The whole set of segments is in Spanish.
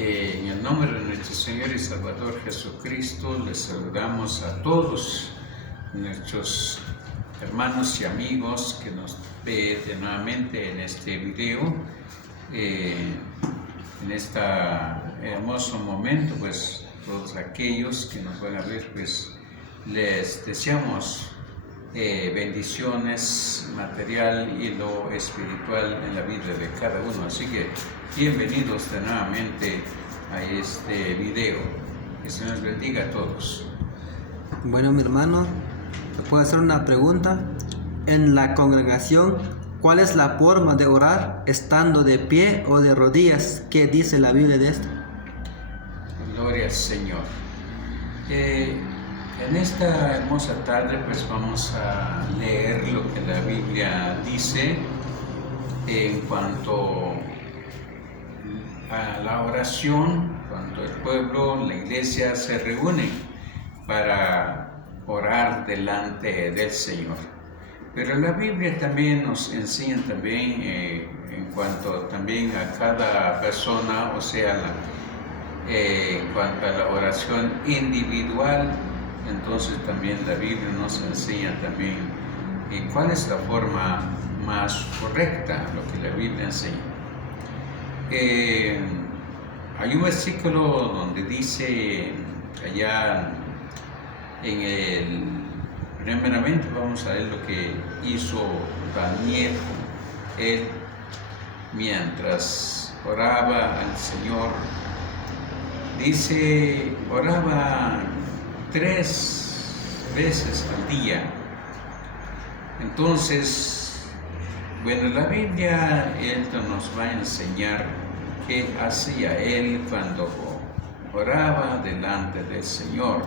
En el nombre de nuestro Señor y Salvador Jesucristo, les saludamos a todos nuestros hermanos y amigos que nos ven nuevamente en este video. En este hermoso momento, pues todos aquellos que nos van a ver, pues les deseamos bendiciones material y lo espiritual en la vida de cada uno. Así que bienvenidos nuevamente a este video. Que el Señor les bendiga a todos. Bueno, mi hermano, ¿te puedo hacer una pregunta? En la congregación, ¿cuál es la forma de orar estando de pie o de rodillas? ¿Qué dice la Biblia de esto? Gloria al Señor. En esta hermosa tarde pues vamos a leer lo que la Biblia dice en cuanto a la oración, cuando el pueblo, la iglesia se reúne para orar delante del Señor. Pero la Biblia también nos enseña también en cuanto también a cada persona, o sea, en cuanto a la oración individual. Entonces también la Biblia nos enseña también cuál es la forma más correcta, lo que la Biblia enseña. Hay un versículo donde dice allá primeramente vamos a ver lo que hizo Daniel. Él, mientras oraba al Señor, dice, oraba 3 veces al día. Entonces, bueno, la Biblia esto nos va a enseñar qué hacía él cuando oraba delante del Señor.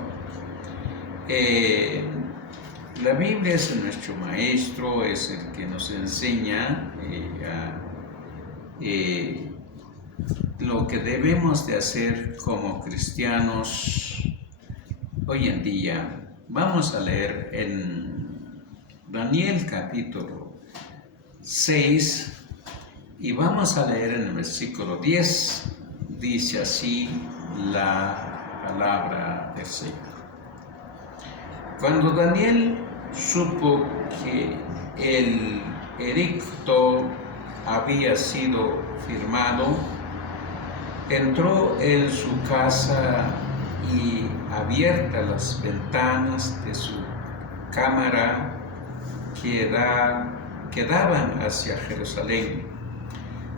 La Biblia es nuestro maestro, es el que nos enseña lo que debemos de hacer como cristianos hoy en día. Vamos a leer en Daniel capítulo 6 y vamos a leer en el versículo 10. Dice así la palabra del Señor. Cuando Daniel supo que el edicto había sido firmado, entró en su casa y, abiertas las ventanas de su cámara que daban hacia Jerusalén,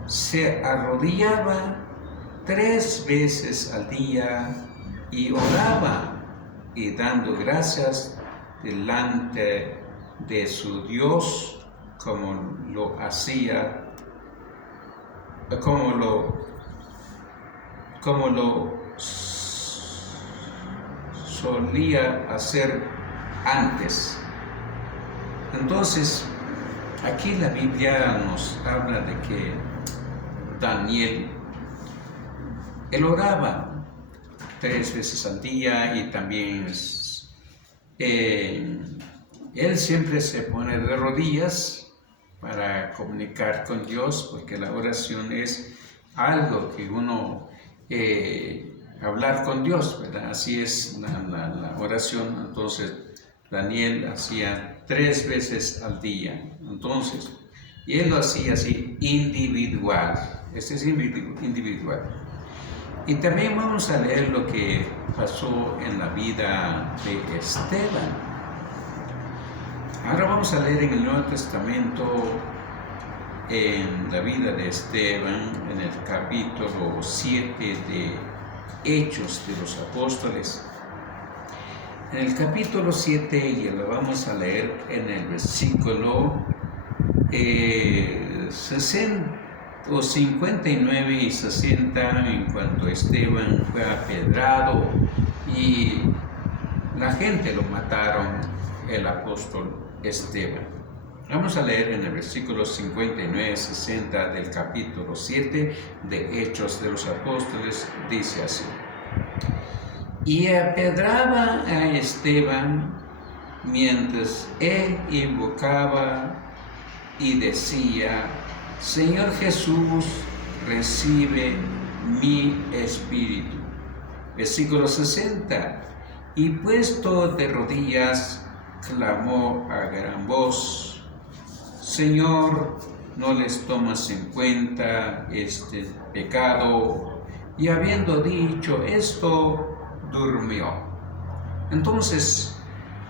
se arrodillaba 3 veces al día y oraba y dando gracias delante de su Dios como lo solía hacer antes. Entonces, aquí la Biblia nos habla de que Daniel, él oraba 3 veces al día y también él siempre se pone de rodillas para comunicar con Dios, porque la oración es algo que uno hablar con Dios, ¿verdad? Así es la oración. Entonces Daniel hacía 3 veces al día. Entonces, y él lo hacía así individual. Este es individual. Y también vamos a leer lo que pasó en la vida de Esteban. Ahora vamos a leer en el Nuevo Testamento, en la vida de Esteban, en el capítulo 7 de Hechos de los Apóstoles. En el capítulo 7, y lo vamos a leer en el versículo 59 y 60, en cuanto Esteban fue apedrado y la gente lo mataron, el apóstol Esteban. Vamos a leer en el versículo 59-60 del capítulo 7 de Hechos de los Apóstoles. Dice así: y apedraba a Esteban mientras él invocaba y decía: Señor Jesús, recibe mi espíritu. Versículo 60. Y puesto de rodillas, clamó a gran voz: Señor, no les tomas en cuenta este pecado. Y habiendo dicho esto, durmió. Entonces,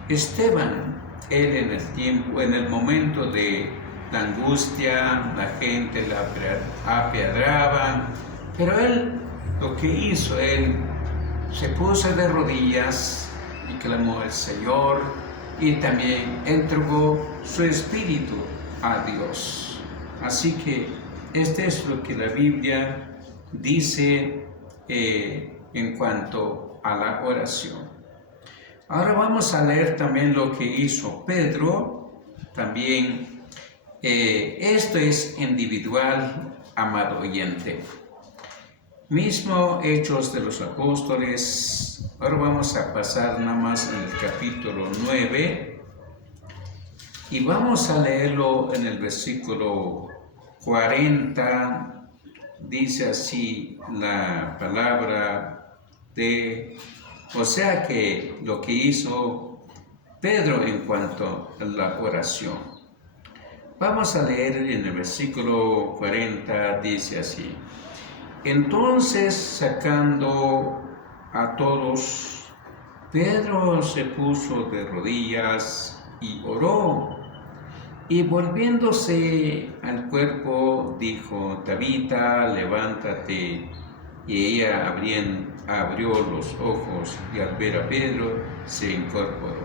Esteban, él en el momento de la angustia, la gente la apedreaba, pero él, lo que hizo, él se puso de rodillas y clamó al Señor y también entregó su espíritu a Dios. Así que este es lo que la Biblia dice en cuanto a la oración. Ahora vamos a leer también lo que hizo Pedro. También esto es individual, amado oyente. Mismo Hechos de los Apóstoles. Ahora vamos a pasar nada más en el capítulo 9 y vamos a leerlo en el versículo 40. Dice así la palabra o sea que lo que hizo Pedro en cuanto a la oración. Vamos a leer en el versículo 40, dice así: Entonces, sacando a todos, Pedro se puso de rodillas y oró, y volviéndose al cuerpo, dijo: Tabita, levántate. Y ella abrió los ojos, y al ver a Pedro se incorporó.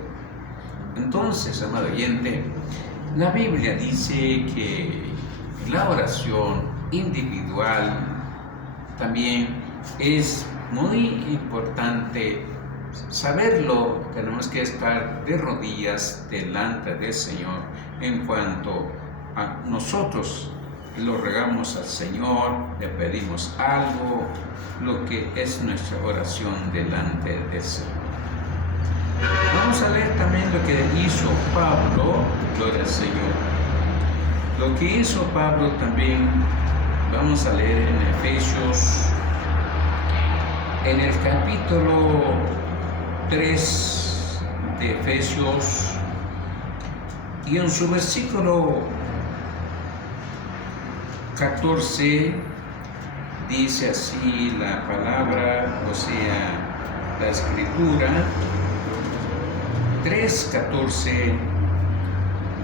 Entonces, amado oyente, la Biblia dice que la oración individual también es muy importante saberlo. Tenemos que estar de rodillas delante del Señor en cuanto a nosotros lo regamos al Señor, le pedimos algo, lo que es nuestra oración delante del Señor. Vamos a leer también lo que hizo Pablo, gloria al Señor. Lo que hizo Pablo también vamos a leer en Efesios, en el capítulo 3 de Efesios, y en su versículo 14 dice así la palabra, o sea, la escritura. 3:14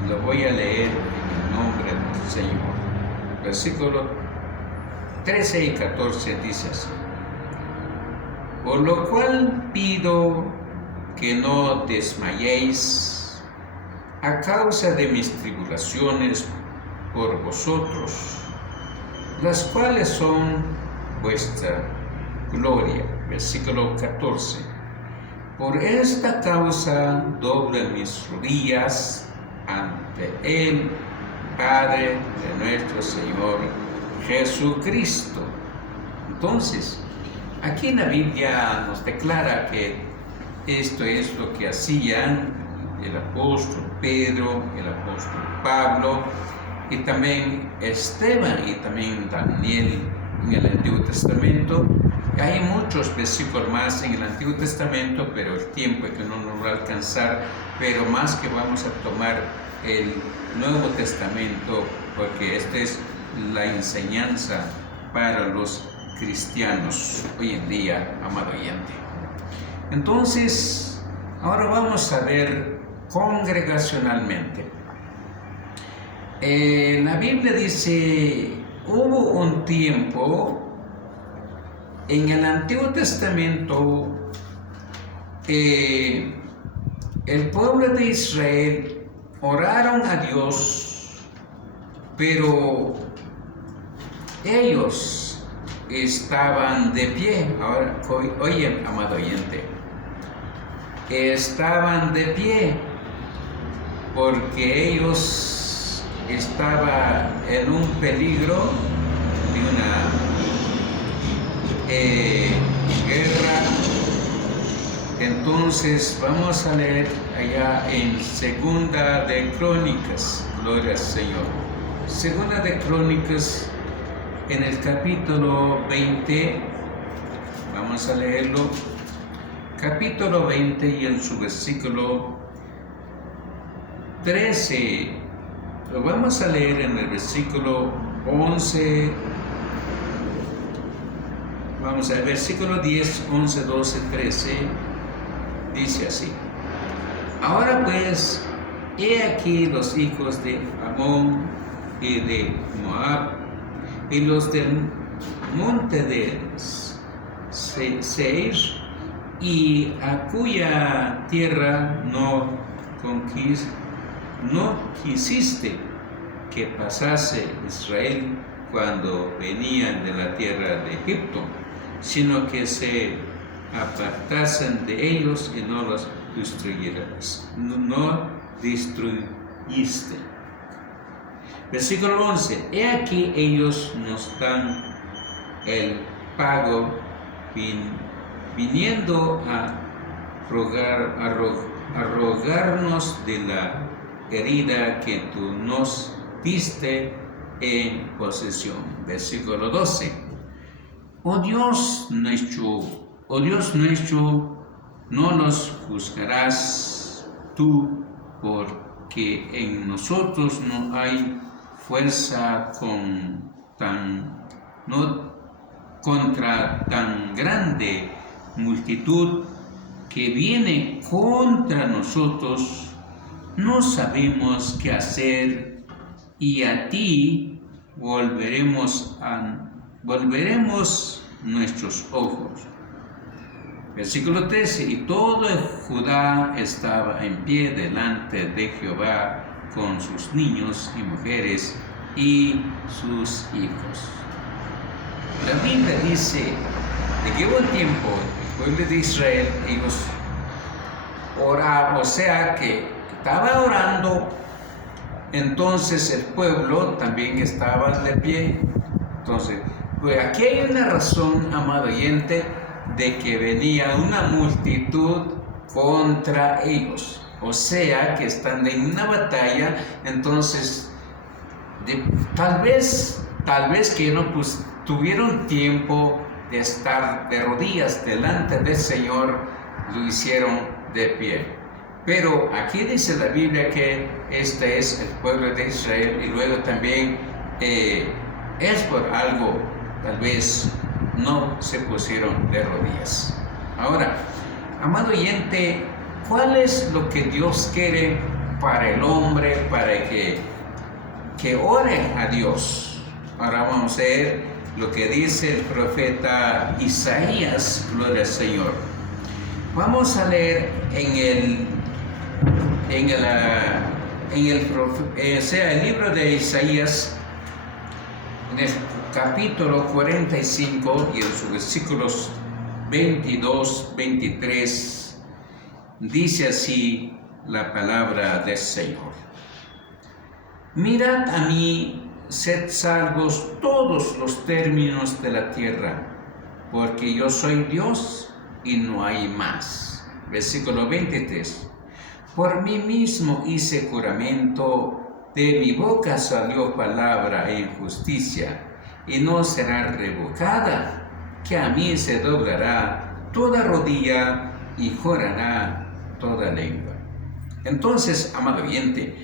lo voy a leer en el nombre del Señor. Versículo 13 y 14 dice así: Por lo cual pido que no desmayéis a causa de mis tribulaciones por vosotros, las cuales son vuestra gloria. Versículo 14. Por esta causa doblo mis rodillas ante el Padre de nuestro Señor Jesucristo. Entonces, aquí en la Biblia nos declara que esto es lo que hacían el apóstol Pedro, el apóstol Pablo, y también Esteban y también Daniel en el Antiguo Testamento. Hay muchos versículos más en el Antiguo Testamento, pero el tiempo es que no nos va a alcanzar, pero más que vamos a tomar el Nuevo Testamento, porque esta es la enseñanza para los cristianos hoy en día, amado oyente. Entonces, ahora vamos a ver congregacionalmente. La Biblia dice, hubo un tiempo en el Antiguo Testamento, el pueblo de Israel oraron a Dios, pero ellos estaban de pie. Ahora, oye, amado oyente, estaban de pie porque ellos estaban en un peligro de una guerra. Entonces vamos a leer allá en Segunda de Crónicas, gloria al Señor. Segunda de Crónicas, en el capítulo 20, vamos a leerlo, capítulo 20 y en su versículo 13, lo vamos a leer en el versículo 11, vamos a ver, versículo 10, 11, 12, 13, dice así: Ahora pues, he aquí los hijos de Amón y de Moab, y los del monte de Seir, y a cuya tierra no quisiste que pasase Israel cuando venían de la tierra de Egipto, sino que se apartasen de ellos y no los destruyeras. No destruyiste. Versículo 11: He aquí ellos nos dan el pago, viniendo a rogarnos de la herida que tú nos diste en posesión. Versículo 12: Oh Dios nuestro, no nos juzgarás tú, porque en nosotros no hay fuerza contra tan grande multitud que viene contra nosotros. No sabemos qué hacer, y a ti volveremos nuestros ojos. Versículo 13: Y todo Judá estaba en pie delante de Jehová con sus niños y mujeres y sus hijos. La Biblia dice de que hubo un tiempo, el pueblo de Israel, ellos oraban, o sea que estaba orando, entonces el pueblo también estaba de pie. Entonces, pues aquí hay una razón, amado oyente, de que venía una multitud contra ellos, o sea que están en una batalla. Entonces tal vez que no tuvieron tiempo de estar de rodillas delante del Señor, lo hicieron de pie. Pero aquí dice la Biblia que este es el pueblo de Israel, y luego también es por algo, tal vez no se pusieron de rodillas. Ahora, amado oyente, ¿cuál es lo que Dios quiere para el hombre, para que ore a Dios? Ahora vamos a ver lo que dice el profeta Isaías, gloria al Señor. Vamos a leer el libro de Isaías, en el capítulo 45 y en sus versículos 22, 23, dice así la palabra del Señor: Mirad a mí, sed salvos todos los términos de la tierra, porque yo soy Dios y no hay más. Versículo 23: Por mí mismo hice juramento, de mi boca salió palabra en justicia, y no será revocada, que a mí se doblará toda rodilla y jurará toda lengua. Entonces, amado oyente,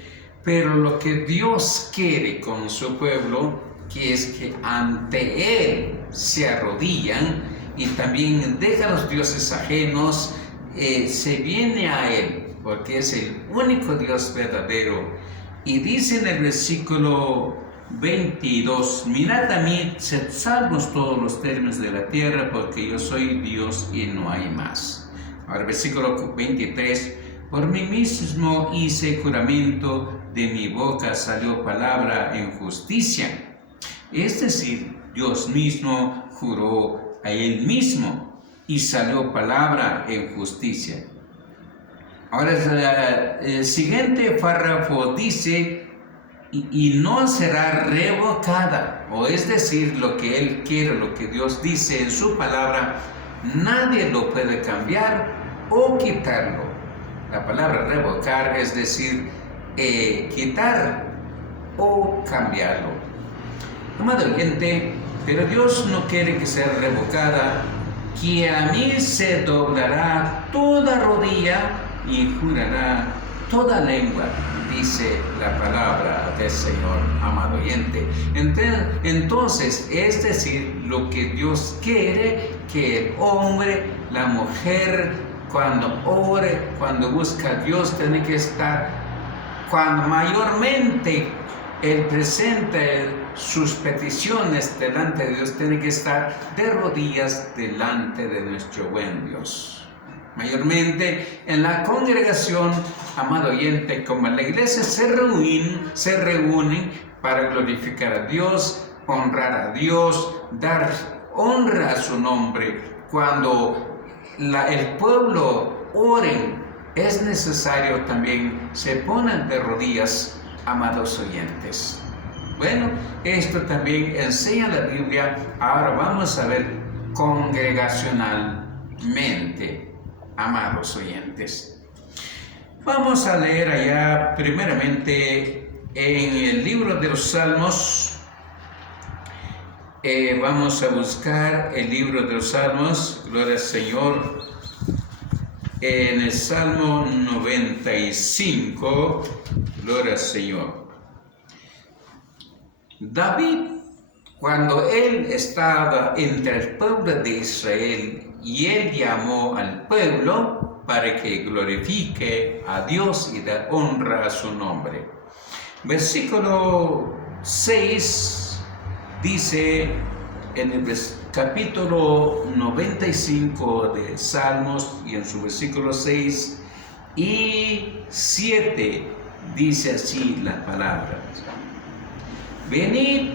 pero lo que Dios quiere con su pueblo, que es que ante Él se arrodillan y también dejan los dioses ajenos, se viene a Él, porque es el único Dios verdadero. Y dice en el versículo 22: Mirad a mí, sed salvos todos los términos de la tierra, porque yo soy Dios y no hay más. Ahora, versículo 23: Por mí mismo hice juramento, de mi boca salió palabra en justicia. Es decir, Dios mismo juró a Él mismo y salió palabra en justicia. Ahora, el siguiente párrafo dice: y no será revocada, o es decir, lo que Él quiere, lo que Dios dice en su palabra, nadie lo puede cambiar o quitarlo. La palabra revocar es decir, quitar o cambiarlo. Amado oyente, Pero Dios no quiere que sea revocada, que a mí se doblará toda rodilla y jurará toda lengua, dice la palabra del Señor, amado oyente. Entonces, es decir, lo que Dios quiere, que el hombre, la mujer, cuando ore, cuando busca a Dios, tiene que estar, cuando mayormente Él presenta sus peticiones delante de Dios, tiene que estar de rodillas delante de nuestro buen Dios. Mayormente en la congregación, amado oyente, como en la iglesia se reúnen para glorificar a Dios, honrar a Dios, dar honra a su nombre. Cuando el pueblo oren, es necesario también se ponen de rodillas, amados oyentes. Bueno, esto también enseña la Biblia. Ahora vamos a ver congregacionalmente, amados oyentes. Vamos a leer allá primeramente en el libro de los Salmos. Vamos a buscar el libro de los Salmos, gloria al Señor. En el Salmo 95, gloria al Señor. David, cuando él estaba entre el pueblo de Israel y él llamó al pueblo para que glorifique a Dios y dé honra a su nombre. Versículo 6 dice en el capítulo 95 de Salmos y en su versículo 6 y 7 dice así la palabra: venid,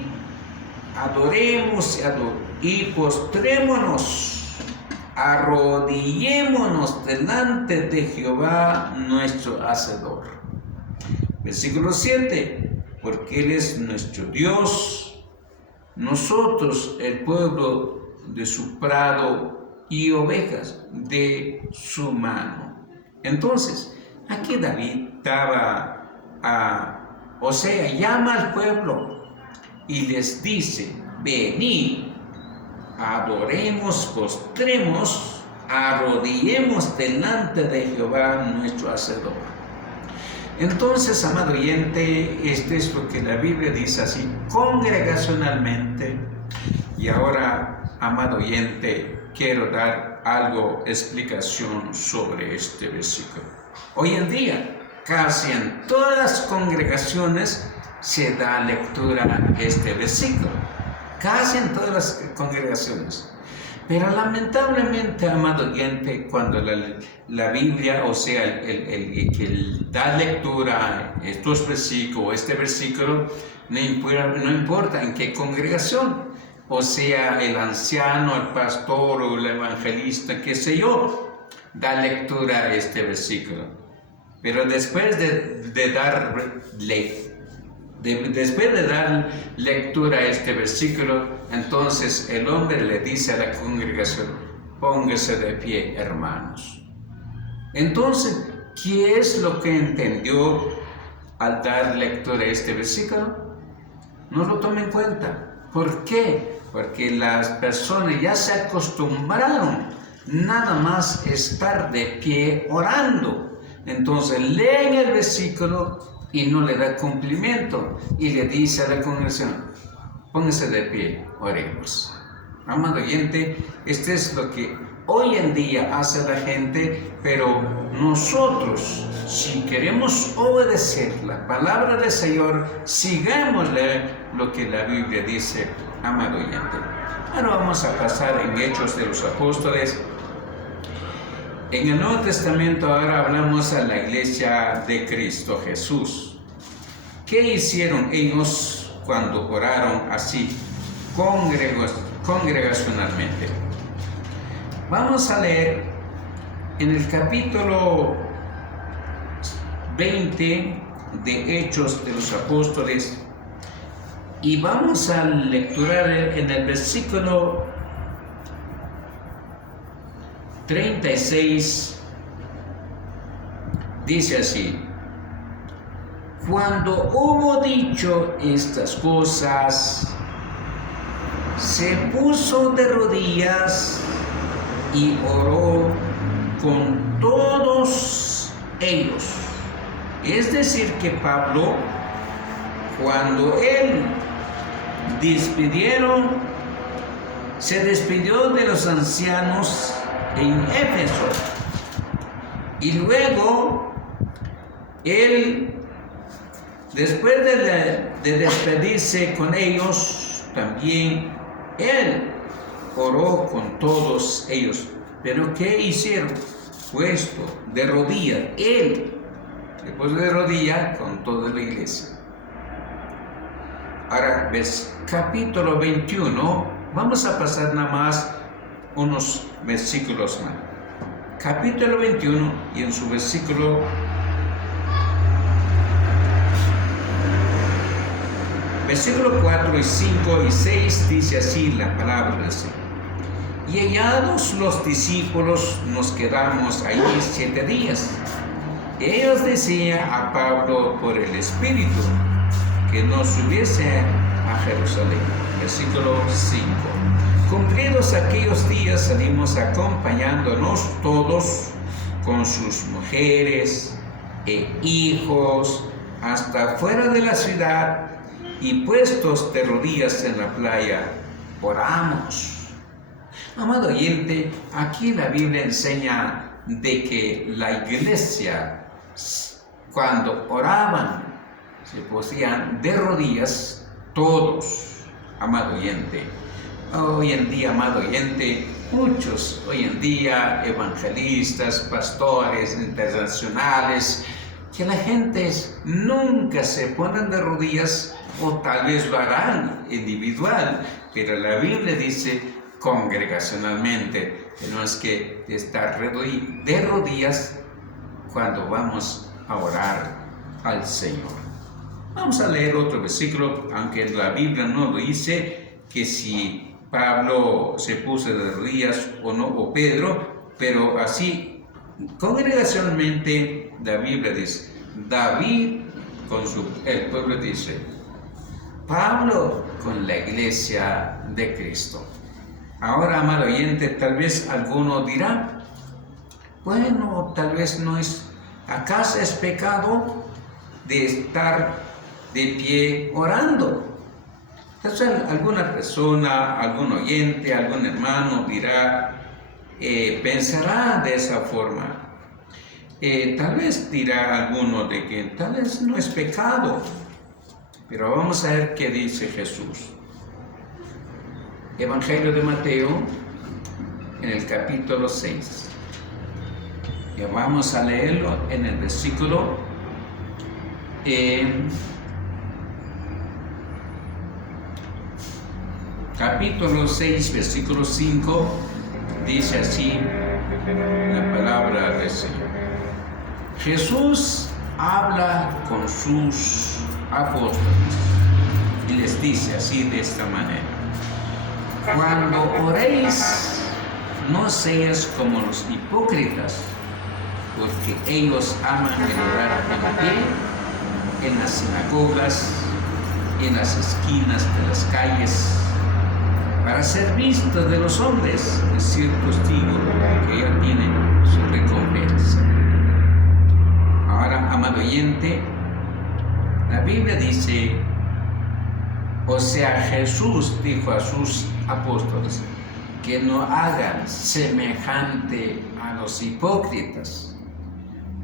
adoremos y postrémonos, arrodillémonos delante de Jehová nuestro Hacedor. Versículo 7, porque Él es nuestro Dios, nosotros el pueblo de su prado y ovejas de su mano. Entonces, aquí David llama al pueblo y les dice: venid, adoremos, postremos, arrodillemos delante de Jehová nuestro Hacedor. Entonces, amado oyente, esto es lo que la Biblia dice así congregacionalmente. Y ahora, amado oyente, quiero dar explicación sobre este versículo. Hoy en día, casi en todas las congregaciones se da lectura a este versículo. Casi en todas las congregaciones. Pero lamentablemente, amado oyente, cuando la Biblia, o sea, el que da lectura a estos versículos, este versículo, no importa en qué congregación, o sea, el anciano, el pastor o el evangelista, qué sé yo, da lectura a este versículo. Pero después de dar lectura a este versículo, entonces el hombre le dice a la congregación: póngase de pie, hermanos. Entonces, ¿qué es lo que entendió al dar lectura a este versículo? No lo tome en cuenta. ¿Por qué? Porque las personas ya se acostumbraron nada más estar de pie orando. Entonces leen el versículo y no le da cumplimiento y le dice a la congregación: póngase de pie, oremos. Amado oyente, esto es lo que hoy en día hace la gente, pero nosotros, si queremos obedecer la palabra del Señor, sigámosle lo que la Biblia dice, amado oyente. Ahora vamos a pasar en Hechos de los Apóstoles. En el Nuevo Testamento ahora hablamos a la iglesia de Cristo Jesús. ¿Qué hicieron ellos cuando oraron así, congregacionalmente? Vamos a leer en el capítulo 20 de Hechos de los Apóstoles y vamos a lecturar en el versículo 36, dice así: cuando hubo dicho estas cosas, se puso de rodillas y oró con todos ellos. Es decir, que Pablo, cuando él se despidió de los ancianos en Éfeso, y luego él, después de despedirse con ellos, también él oró con todos ellos. Pero ¿qué hicieron? Puesto de rodillas, él se puso de rodillas con toda la iglesia. Ahora, ves, capítulo 21, vamos a pasar nada más unos versículos más. Capítulo 21 y en su versículo versículo 4 y 5 y 6 dice así la palabra del Señor. Y hallados los discípulos nos quedamos ahí 7 días. Ellos decían a Pablo por el Espíritu que no subiese a Jerusalén. Versículo 5. Cumplidos aquellos días salimos acompañándonos todos con sus mujeres e hijos hasta fuera de la ciudad, y puestos de rodillas en la playa, oramos. Amado oyente, aquí la Biblia enseña de que la iglesia, cuando oraban, se ponían de rodillas todos, amado oyente. Hoy en día, amado oyente, muchos hoy en día evangelistas, pastores internacionales, que la gente nunca se ponen de rodillas, o tal vez lo harán individual, pero la Biblia dice congregacionalmente. Tenemos que estar de rodillas cuando vamos a orar al Señor. Vamos a leer otro versículo, aunque la Biblia no lo dice, que si Pablo se puso de rodillas o no, o Pedro, pero así congregacionalmente la Biblia dice, David con el pueblo dice, Pablo con la iglesia de Cristo. Ahora, amado oyente, tal vez alguno dirá, bueno, tal vez no es, ¿acaso es pecado de estar de pie orando? Entonces, alguna persona, algún oyente, algún hermano dirá, pensará de esa forma. Tal vez dirá alguno de que tal vez no es pecado, pero vamos a ver qué dice Jesús. Evangelio de Mateo, en el capítulo 6. Y vamos a leerlo en el versículo capítulo 6, versículo 5, dice así la palabra del Señor. Jesús habla con sus apóstoles y les dice así, de esta manera: cuando oréis, no seáis como los hipócritas, porque ellos aman el orar en pie, en las sinagogas, en las esquinas de las calles, para ser vistos de los hombres. Es cierto, os digo que ya tienen su recompensa. Ahora, amado oyente, la Biblia dice, o sea, Jesús dijo a sus apóstoles que no hagan semejante a los hipócritas.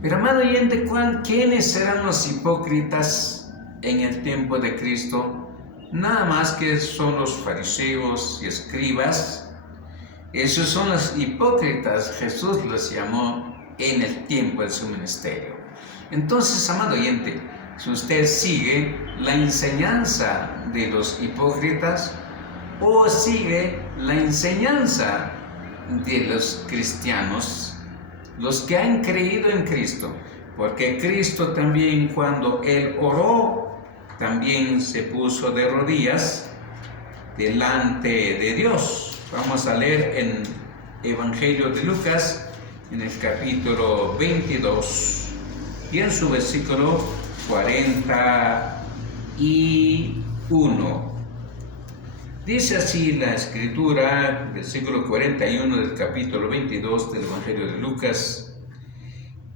Pero, amado oyente, ¿quiénes eran los hipócritas en el tiempo de Cristo? Nada más que son los fariseos y escribas. Esos son los hipócritas, Jesús los llamó en el tiempo de su ministerio. Entonces, amado oyente, si usted sigue la enseñanza de los hipócritas o sigue la enseñanza de los cristianos, los que han creído en Cristo, porque Cristo también, cuando Él oró, también se puso de rodillas delante de Dios. Vamos a leer en Evangelio de Lucas, en el capítulo 22 y en su versículo 41. Dice así la escritura, versículo 41 del capítulo 22 del Evangelio de Lucas.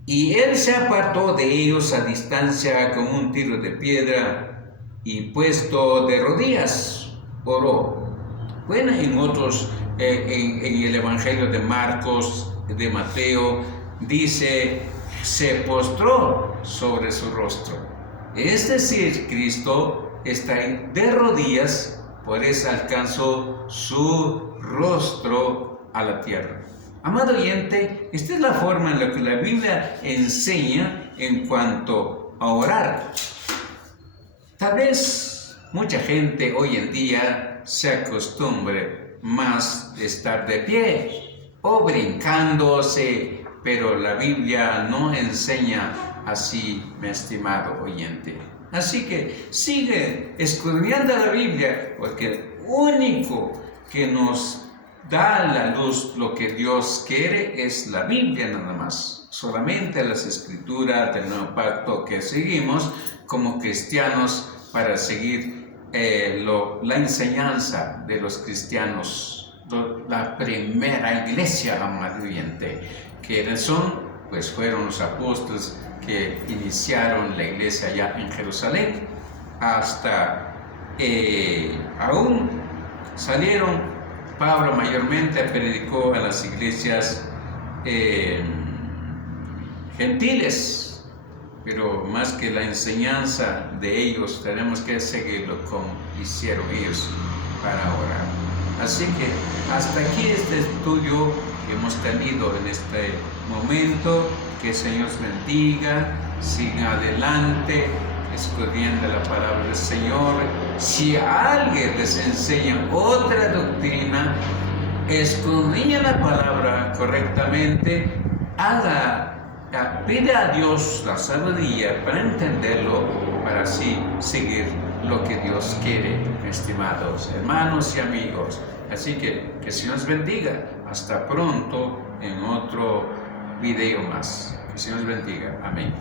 Y él se apartó de ellos a distancia con un tiro de piedra y puesto de rodillas, oró. Bueno, en otros, en el Evangelio de Marcos, de Mateo, dice, se postró sobre su rostro. Es decir, Cristo está de rodillas, por eso alcanzó su rostro a la tierra. Amado oyente, esta es la forma en la que la Biblia enseña en cuanto a orar. Tal vez mucha gente hoy en día se acostumbre más a estar de pie o brincándose, pero la Biblia no enseña así, mi estimado oyente. Así que sigue escudriñando la Biblia, porque el único que nos da a la luz lo que Dios quiere es la Biblia nada más. Solamente las escrituras del Nuevo Pacto que seguimos como cristianos para seguir la enseñanza de los cristianos, la primera iglesia, amado oyente, que son, pues fueron los apóstoles que iniciaron la iglesia allá en Jerusalén, hasta aún salieron. Pablo mayormente predicó a las iglesias gentiles, pero más que la enseñanza de ellos, tenemos que seguirlo como hicieron ellos para orar. Así que hasta aquí este estudio que hemos tenido en este momento. Que el Señor os bendiga, siga adelante, escudriñando la palabra del Señor. Si alguien les enseña otra doctrina, escudriña la palabra correctamente, pide a Dios la sabiduría para entenderlo, para así seguir lo que Dios quiere, estimados hermanos y amigos. Así que el Señor os bendiga. Hasta pronto en otro video más. Que el Señor bendiga. Amén.